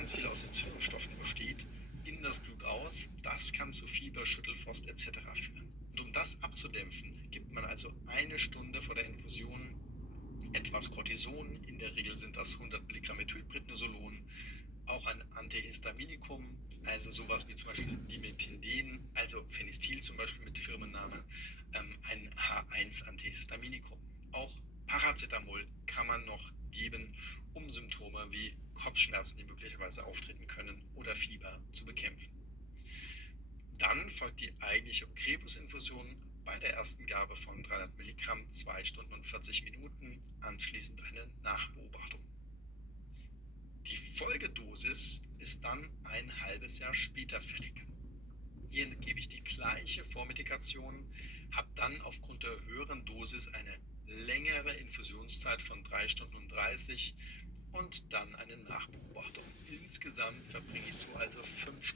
ganz viel aus Entzündungsstoffen besteht, in das Blut aus. Das kann zu Fieber, Schüttelfrost etc. führen. Und um das abzudämpfen, gibt man also eine Stunde vor der Infusion etwas Cortison. In der Regel sind das 100 Milligramm Methylprednisolon, auch ein Antihistaminikum, also sowas wie zum Beispiel Dimethinden, also Phenestil zum Beispiel mit Firmenname, ein H1-Antihistaminikum. Auch Paracetamol kann man noch geben, um Symptome wie Kopfschmerzen, die möglicherweise auftreten können, oder Fieber zu bekämpfen. Dann folgt die eigentliche Ocrevus-Infusion bei der ersten Gabe von 300 Milligramm, 2 Stunden und 40 Minuten, anschließend eine Nachbeobachtung. Die Folgedosis ist dann ein halbes Jahr später fällig. Hier gebe ich die gleiche Vormedikation, habe dann aufgrund der höheren Dosis eine längere Infusionszeit von 3 Stunden und 30 und dann eine Nachbeobachtung. Insgesamt verbringe ich so also 5